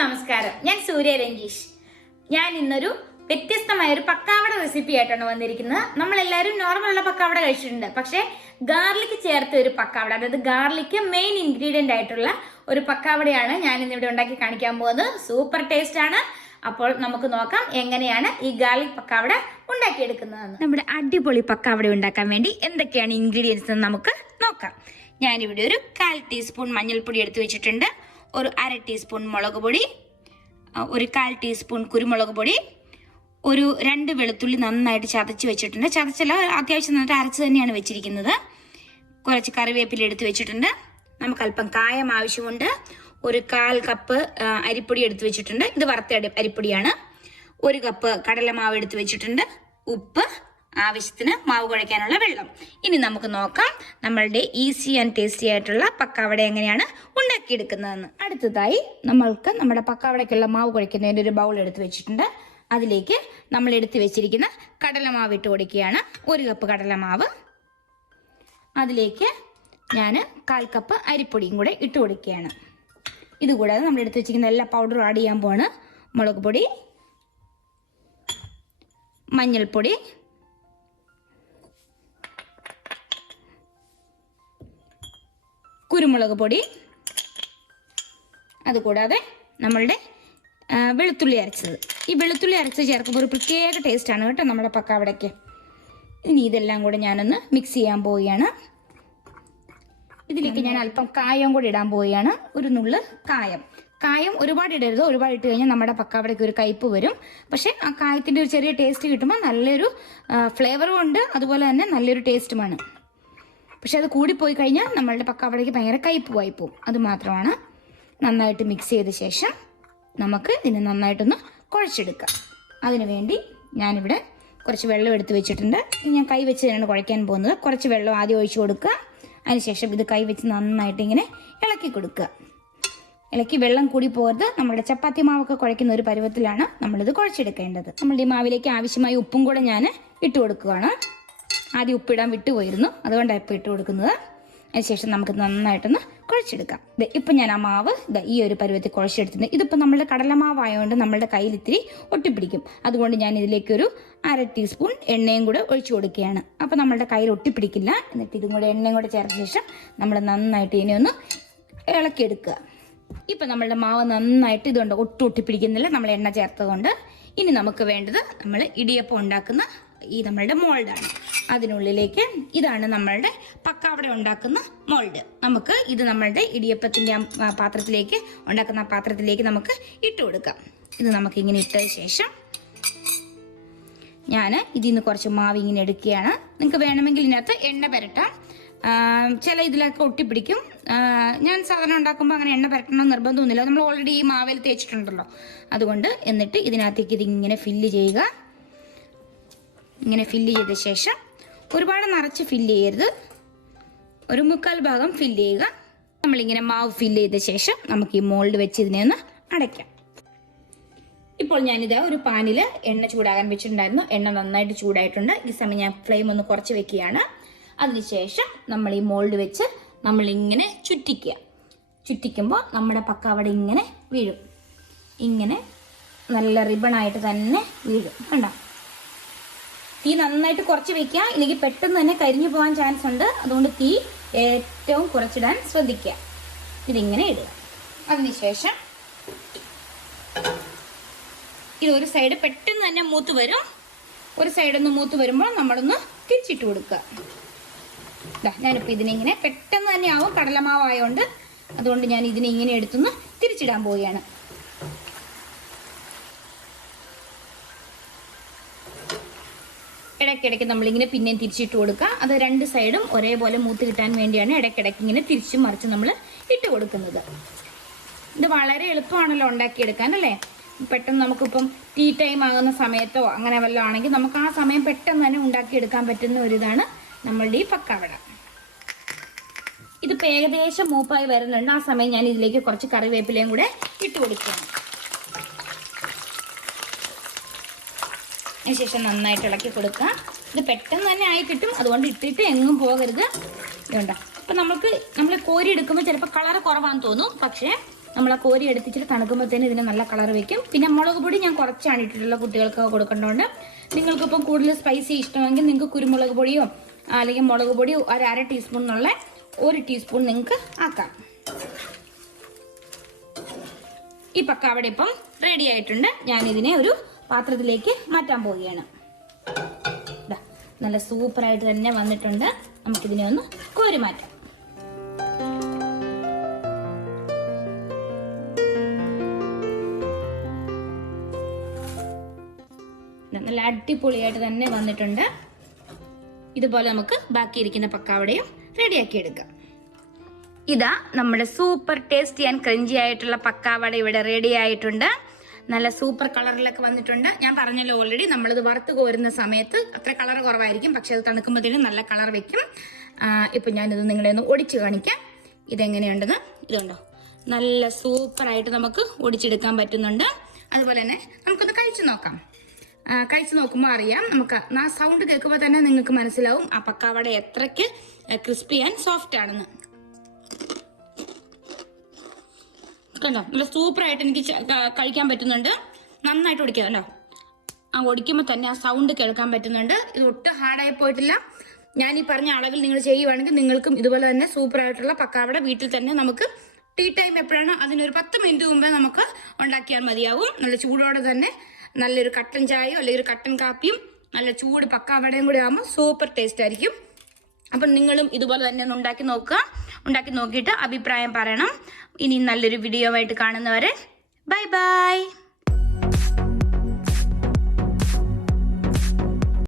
നമസ്കാരം. ഞാൻ സൂര്യ രഞ്ജീഷ്. ഞാൻ ഇന്നൊരു വ്യത്യസ്തമായ ഒരു പക്കാവട റെസിപ്പി ആയിട്ടാണ് വന്നിരിക്കുന്നത്. നമ്മളെല്ലാവരും നോർമലുള്ള പക്കാവട കഴിച്ചിട്ടുണ്ട്, പക്ഷേ ഗാർലിക് ചേർത്ത ഒരു പക്കാവട, അതായത് ഗാർലിക് മെയിൻ ഇൻഗ്രീഡിയന്റ് ആയിട്ടുള്ള ഒരു പക്കാവടയാണ് ഞാൻ ഇന്നിവിടെ ഉണ്ടാക്കി കാണിക്കാൻ പോകുന്നത്. സൂപ്പർ ടേസ്റ്റ് ആണ്. അപ്പോൾ നമുക്ക് നോക്കാം എങ്ങനെയാണ് ഈ ഗാർലിക് പക്കാവട ഉണ്ടാക്കിയെടുക്കുന്നതെന്ന്. നമ്മുടെ അടിപൊളി പക്കാവട ഉണ്ടാക്കാൻ വേണ്ടി എന്തൊക്കെയാണ് ഇൻഗ്രീഡിയൻസ് എന്ന് നമുക്ക് നോക്കാം. ഞാനിവിടെ ഒരു 1/4 ടീസ്പൂൺ മഞ്ഞൾപ്പൊടി എടുത്തു വെച്ചിട്ടുണ്ട്, ഒരു 1/2 ടീസ്പൂൺ മുളക് പൊടി, ഒരു 1/4 ടീസ്പൂൺ കുരുമുളക് പൊടി, ഒരു 2 വെളുത്തുള്ളി നന്നായിട്ട് ചതച്ച് വെച്ചിട്ടുണ്ട്. ചതച്ചല്ല, അത്യാവശ്യം നന്നായിട്ട് അരച്ച് തന്നെയാണ് വെച്ചിരിക്കുന്നത്. കുറച്ച് കറിവേപ്പില എടുത്ത് വെച്ചിട്ടുണ്ട്. നമുക്ക് അല്പം കായം ആവശ്യമുണ്ട്. ഒരു 1/4 കപ്പ് അരിപ്പൊടി എടുത്ത് വെച്ചിട്ടുണ്ട്. ഇത് വറുത്ത അരിപ്പൊടിയാണ്. 1 കപ്പ് കടലമാവ് എടുത്ത് വെച്ചിട്ടുണ്ട്. ഉപ്പ്, ആവശ്യത്തിന് മാവ് കുഴയ്ക്കാനുള്ള വെള്ളം. ഇനി നമുക്ക് നോക്കാം നമ്മളുടെ ഈസി ആൻഡ് ടേസ്റ്റി ആയിട്ടുള്ള പക്കാവട എങ്ങനെയാണ് ഉണ്ടാക്കിയെടുക്കുന്നതെന്ന്. അടുത്തതായി നമ്മൾക്ക് നമ്മുടെ പക്കാവടയ്ക്കുള്ള മാവ് കുഴയ്ക്കുന്നതിൻ്റെ ഒരു ബൗൾ എടുത്ത് വെച്ചിട്ടുണ്ട്. അതിലേക്ക് നമ്മൾ എടുത്ത് വെച്ചിരിക്കുന്ന കടലമാവ് ഇട്ട് കൊടുക്കുകയാണ്. 1 കപ്പ് കടലമാവ്. അതിലേക്ക് ഞാൻ 1/4 കപ്പ് അരിപ്പൊടിയും കൂടെ ഇട്ട് കൊടുക്കുകയാണ്. ഇതുകൂടാതെ നമ്മൾ എടുത്ത് വെച്ചിരിക്കുന്ന എല്ലാ പൗഡറും ആഡ് ചെയ്യാൻ പോവാണ്. മുളക് പൊടി, മഞ്ഞൾപ്പൊടി, കുരുമുളക് പൊടി, അതുകൂടാതെ നമ്മളുടെ വെളുത്തുള്ളി അരച്ചത്. ഈ വെളുത്തുള്ളി അരച്ച് ചേർക്കുമ്പോൾ ഒരു പ്രത്യേക ടേസ്റ്റാണ് കേട്ടോ നമ്മുടെ പക്കാവടയ്ക്ക്. ഇനി ഇതെല്ലാം കൂടെ ഞാനൊന്ന് മിക്സ് ചെയ്യാൻ പോവുകയാണ്. ഇതിലേക്ക് ഞാൻ അല്പം കായം കൂടി ഇടാൻ പോവുകയാണ്. ഒരു നുള്ള് കായം ഒരുപാട് ഇടരുത്. ഒരുപാട് ഇട്ട് കഴിഞ്ഞാൽ നമ്മുടെ പക്കാവടയ്ക്ക് ഒരു കയ്പ്പ് വരും. പക്ഷേ ആ കായത്തിൻ്റെ ഒരു ചെറിയ ടേസ്റ്റ് കിട്ടുമ്പോൾ നല്ലൊരു ഫ്ലേവറും ഉണ്ട്, അതുപോലെ തന്നെ നല്ലൊരു ടേസ്റ്റുമാണ്. പക്ഷെ അത് കൂടിപ്പോയി കഴിഞ്ഞാൽ നമ്മളുടെ പക്കാവടയ്ക്ക് ഭയങ്കര കയ്പ്പുമായി പോവും. അത് മാത്രമാണ്. നന്നായിട്ട് മിക്സ് ചെയ്ത ശേഷം നമുക്ക് ഇതിനെ നന്നായിട്ടൊന്ന് കുഴച്ചെടുക്കാം. അതിനുവേണ്ടി ഞാനിവിടെ കുറച്ച് വെള്ളം എടുത്ത് വെച്ചിട്ടുണ്ട്. ഞാൻ കൈ വെച്ച് തന്നെയാണ് കുഴയ്ക്കാൻ പോകുന്നത്. കുറച്ച് വെള്ളം ആദ്യം ഒഴിച്ചു കൊടുക്കുക. അതിനുശേഷം ഇത് കൈ വെച്ച് നന്നായിട്ട് ഇങ്ങനെ ഇളക്കി കൊടുക്കുക. ഇളക്കി വെള്ളം കൂടി പോകരുത്. നമ്മുടെ ചപ്പാത്തി മാവൊക്കെ കുഴയ്ക്കുന്ന ഒരു പരുവത്തിലാണ് നമ്മളിത് കുഴച്ചെടുക്കേണ്ടത്. നമ്മളുടെ ഈ മാവിലേക്ക് ആവശ്യമായ ഉപ്പും കൂടെ ഞാൻ ഇട്ട് കൊടുക്കുകയാണ്. ആദ്യം ഉപ്പിടാൻ വിട്ടുപോയിരുന്നു, അതുകൊണ്ടാണ് ഇപ്പോൾ ഇട്ട് കൊടുക്കുന്നത്. അതിനുശേഷം നമുക്ക് നന്നായിട്ടൊന്ന് കുഴച്ചെടുക്കാം. ഇപ്പം ഞാൻ ആ മാവ് ഈ ഒരു പരുവത്തിൽ കുഴച്ചെടുത്തിട്ടുണ്ട്. ഇതിപ്പോൾ നമ്മളുടെ കടലമാവായതുകൊണ്ട് നമ്മളുടെ കയ്യിൽ ഇത്തിരി ഒട്ടിപ്പിടിക്കും. അതുകൊണ്ട് ഞാൻ ഇതിലേക്കൊരു 1/2 ടീസ്പൂൺ എണ്ണയും കൂടെ ഒഴിച്ചു കൊടുക്കുകയാണ്. അപ്പോൾ നമ്മളുടെ കയ്യിൽ ഒട്ടിപ്പിടിക്കില്ല. എന്നിട്ട് ഇതും കൂടെ എണ്ണയും കൂടെ ചേർത്ത ശേഷം നമ്മൾ നന്നായിട്ട് ഇതിനെ ഒന്ന് ഇളക്കിയെടുക്കുക. ഇപ്പം നമ്മളുടെ മാവ് നന്നായിട്ട് ഇതുകൊണ്ട് ഒട്ടിപ്പിടിക്കുന്നില്ല, നമ്മൾ എണ്ണ ചേർത്തതുകൊണ്ട്. ഇനി നമുക്ക് വേണ്ടത് നമ്മൾ ഇടിയപ്പം ഉണ്ടാക്കുന്ന ഈ നമ്മളുടെ മോൾഡാണ്. അതിനുള്ളിലേക്ക് ഇതാണ് നമ്മളുടെ പക്കാവട ഉണ്ടാക്കുന്ന മോൾഡ്. നമുക്ക് ഇത് നമ്മളുടെ ഇടിയപ്പത്തിൻ്റെ പാത്രത്തിലേക്ക് ഉണ്ടാക്കുന്ന പാത്രത്തിലേക്ക് നമുക്ക് ഇട്ട് കൊടുക്കാം. ഇത് നമുക്ക് ഇങ്ങനെ ഇട്ടതിന് ശേഷം ഞാൻ ഇതിൽ നിന്ന് കുറച്ച് മാവ് ഇങ്ങനെ എടുക്കുകയാണ്. നിങ്ങൾക്ക് വേണമെങ്കിൽ ഇതിനകത്ത് എണ്ണ പുരട്ടാം. ചില ഇതിലൊക്കെ ഒട്ടിപ്പിടിക്കും. ഞാൻ സാധാരണ ഉണ്ടാക്കുമ്പോൾ അങ്ങനെ എണ്ണ പുരട്ടണമെന്ന് നിർബന്ധമൊന്നുമില്ല. നമ്മൾ ഓൾറെഡി ഈ മാവിൽ തേച്ചിട്ടുണ്ടല്ലോ, അതുകൊണ്ട്. എന്നിട്ട് ഇതിനകത്തേക്ക് ഇതിങ്ങനെ ഫില്ല് ചെയ്യുക. ഇങ്ങനെ ഫില്ല് ചെയ്ത ശേഷം ഒരുപാട് നിറച്ച് ഫില്ല് ചെയ്യരുത്, ഒരു 1/4 ഭാഗം ഫില്ല് ചെയ്യുക. നമ്മളിങ്ങനെ മാവ് ഫില്ല് ചെയ്ത ശേഷം നമുക്ക് ഈ മോൾഡ് വെച്ച് ഇതിനെ ഒന്ന് അടയ്ക്കാം. ഇപ്പോൾ ഞാനിത് ഒരു പാനിൽ എണ്ണ ചൂടാകാൻ വെച്ചിട്ടുണ്ടായിരുന്നു. എണ്ണ നന്നായിട്ട് ചൂടായിട്ടുണ്ട്. ഈ സമയം ഞാൻ ഫ്ലെയിം ഒന്ന് കുറച്ച് വെക്കുകയാണ്. അതിനുശേഷം നമ്മൾ ഈ മോൾഡ് വെച്ച് നമ്മളിങ്ങനെ ചുറ്റിക്കുക. ചുറ്റിക്കുമ്പോൾ നമ്മുടെ പക്കാവട ഇങ്ങനെ വീഴും. ഇങ്ങനെ നല്ല റിബണായിട്ട് തന്നെ വീഴും. കണ്ടോ? തീ നന്നായിട്ട് കുറച്ച് വെക്കുക, ഇല്ലെങ്കിൽ പെട്ടെന്ന് തന്നെ കരിഞ്ഞു പോകാൻ ചാൻസ് ഉണ്ട്. അതുകൊണ്ട് തീ ഏറ്റവും കുറച്ചിടാൻ ശ്രദ്ധിക്കുക. ഇതിങ്ങനെ ഇടുക. അതിനുശേഷം ഇതൊരു സൈഡ് പെട്ടെന്ന് തന്നെ മൂത്ത് വരും. ഒരു സൈഡൊന്ന് മൂത്ത് വരുമ്പോൾ നമ്മളൊന്ന് തിരിച്ചിട്ട് കൊടുക്കുക. ഞാനിപ്പോൾ ഇതിനിങ്ങനെ പെട്ടെന്ന് തന്നെ ആവും, കടലമാവായതുകൊണ്ട്. അതുകൊണ്ട് ഞാൻ ഇതിനെ ഇങ്ങനെ എടുത്തൊന്ന് തിരിച്ചിടാൻ പോവുകയാണ്. ഇടയ്ക്കിടയ്ക്ക് നമ്മളിങ്ങനെ പിന്നെയും തിരിച്ചിട്ട് കൊടുക്കുക. അത് 2 സൈഡും ഒരേപോലെ മൂത്ത് കിട്ടാൻ വേണ്ടിയാണ് ഇടയ്ക്കിടയ്ക്ക് ഇങ്ങനെ തിരിച്ചും മറിച്ച് നമ്മൾ ഇട്ട് കൊടുക്കുന്നത്. ഇത് വളരെ എളുപ്പമാണല്ലോ ഉണ്ടാക്കിയെടുക്കാൻ, അല്ലേ? പെട്ടെന്ന് നമുക്കിപ്പം ടീ ടൈം ആകുന്ന സമയത്തോ അങ്ങനെ വല്ലതും ആണെങ്കിൽ നമുക്ക് ആ സമയം പെട്ടെന്ന് തന്നെ ഉണ്ടാക്കിയെടുക്കാൻ പറ്റുന്ന ഒരിതാണ് നമ്മളുടെ ഈ പക്കാവട. ഇതിപ്പോൾ ഏകദേശം മൂപ്പായി വരുന്നുണ്ട്. ആ സമയം ഞാൻ ഇതിലേക്ക് കുറച്ച് കറിവേപ്പിലയും കൂടെ ഇട്ട് കൊടുക്കുകയാണ്. അതിനുശേഷം നന്നായിട്ട് ഇളക്കി കൊടുക്കുക. ഇത് പെട്ടെന്ന് തന്നെ ആയി കിട്ടും, അതുകൊണ്ട് ഇട്ടിട്ട് എങ്ങും പോകരുത്. ഇതുണ്ടോ? അപ്പം നമ്മൾ കോരി എടുക്കുമ്പോൾ ചിലപ്പോൾ കളർ കുറവാണെന്ന് തോന്നും, പക്ഷേ നമ്മൾ ആ കോരി എടുത്തിട്ട് തണുക്കുമ്പോഴത്തേന് ഇതിന് നല്ല കളർ വെക്കും. പിന്നെ മുളക് പൊടി ഞാൻ കുറച്ചാണ് ഇട്ടിട്ടുള്ള കുട്ടികൾക്ക് കൊടുക്കേണ്ടതുകൊണ്ട്. നിങ്ങൾക്കിപ്പം കൂടുതൽ സ്പൈസി ഇഷ്ടമെങ്കിൽ നിങ്ങൾക്ക് കുരുമുളക് പൊടിയോ അല്ലെങ്കിൽ മുളക് പൊടിയോ ഒരു 1/2 ടീസ്പൂൺ എന്നുള്ള 1 ടീസ്പൂൺ നിങ്ങൾക്ക് ആക്കാം. ഈ പക്കാവട ഇപ്പം റെഡി ആയിട്ടുണ്ട്. ഞാനിതിനെ ഒരു പാത്രത്തിലേക്ക് മാറ്റാൻ പോവുകയാണ്. നല്ല സൂപ്പറായിട്ട് തന്നെ വന്നിട്ടുണ്ട്. നമുക്കിതിനെ ഒന്ന് കോരി മാറ്റാം. നല്ല അടിപൊളിയായിട്ട് തന്നെ വന്നിട്ടുണ്ട്. ഇതുപോലെ നമുക്ക് ബാക്കിയിരിക്കുന്ന പക്കാവടയും റെഡിയാക്കി എടുക്കാം. ഇതാ നമ്മുടെ സൂപ്പർ ടേസ്റ്റി ആൻഡ് ക്രഞ്ചി ആയിട്ടുള്ള പക്കാവട ഇവിടെ റെഡി ആയിട്ടുണ്ട്. നല്ല സൂപ്പർ കളറിലൊക്കെ വന്നിട്ടുണ്ട്. ഞാൻ പറഞ്ഞല്ലോ ഓൾറെഡി, നമ്മളിത് വറുത്ത് കോരുന്ന സമയത്ത് അത്ര കളർ കുറവായിരിക്കും, പക്ഷെ അത് തണുക്കുമ്പോഴത്തേനും നല്ല കളർ വെക്കും. ഇപ്പം ഞാനിത് നിങ്ങളെ ഒന്ന് ഒടിച്ച് കാണിക്കാം ഇതെങ്ങനെയുണ്ടെന്ന്. ഇതുണ്ടോ, നല്ല സൂപ്പറായിട്ട് നമുക്ക് ഒടിച്ചെടുക്കാൻ പറ്റുന്നുണ്ട്. അതുപോലെ തന്നെ നമുക്കൊന്ന് കഴിച്ചു നോക്കാം. കഴിച്ചു നോക്കുമ്പോൾ അറിയാം, നമുക്ക് ആ സൗണ്ട് കേൾക്കുമ്പോൾ തന്നെ നിങ്ങൾക്ക് മനസ്സിലാവും ആ പക്കാവട എത്രയ്ക്ക് ക്രിസ്പി ആൻഡ് സോഫ്റ്റ് ആണെന്ന്. കണ്ടോ, നല്ല സൂപ്പറായിട്ട് എനിക്ക് കഴിക്കാൻ പറ്റുന്നുണ്ട്. നന്നായിട്ട് ഒടിക്കുക കണ്ടോ, ആ ഒടിക്കുമ്പോൾ തന്നെ ആ സൗണ്ട് കേൾക്കാൻ പറ്റുന്നുണ്ട്. ഇത് ഒട്ടും ഹാർഡായി പോയിട്ടില്ല. ഞാൻ ഈ പറഞ്ഞ അളവിൽ നിങ്ങൾ ചെയ്യുവാണെങ്കിൽ നിങ്ങൾക്കും ഇതുപോലെ തന്നെ സൂപ്പറായിട്ടുള്ള പക്കാവട വീട്ടിൽ തന്നെ നമുക്ക് ടീ ടൈം എപ്പോഴാണ് അതിനൊരു 10 മിനിറ്റ് മുമ്പേ നമുക്ക് ഉണ്ടാക്കിയാൽ മതിയാവും. നല്ല ചൂടോടെ തന്നെ നല്ലൊരു കട്ടൻ ചായയോ അല്ലെങ്കിൽ ഒരു കട്ടൻ കാപ്പിയും നല്ല ചൂട് പക്കാവടയും കൂടി ആകുമ്പോൾ സൂപ്പർ ടേസ്റ്റ് ആയിരിക്കും. അപ്പം നിങ്ങളും ഇതുപോലെ തന്നെ ഒന്ന് ഉണ്ടാക്കി നോക്കുക. ഉണ്ടാക്കി നോക്കിയിട്ട് അഭിപ്രായം പറയണം. ഇനി നല്ലൊരു വീഡിയോ ആയിട്ട് കാണുന്നവരെ ബൈ ബൈ.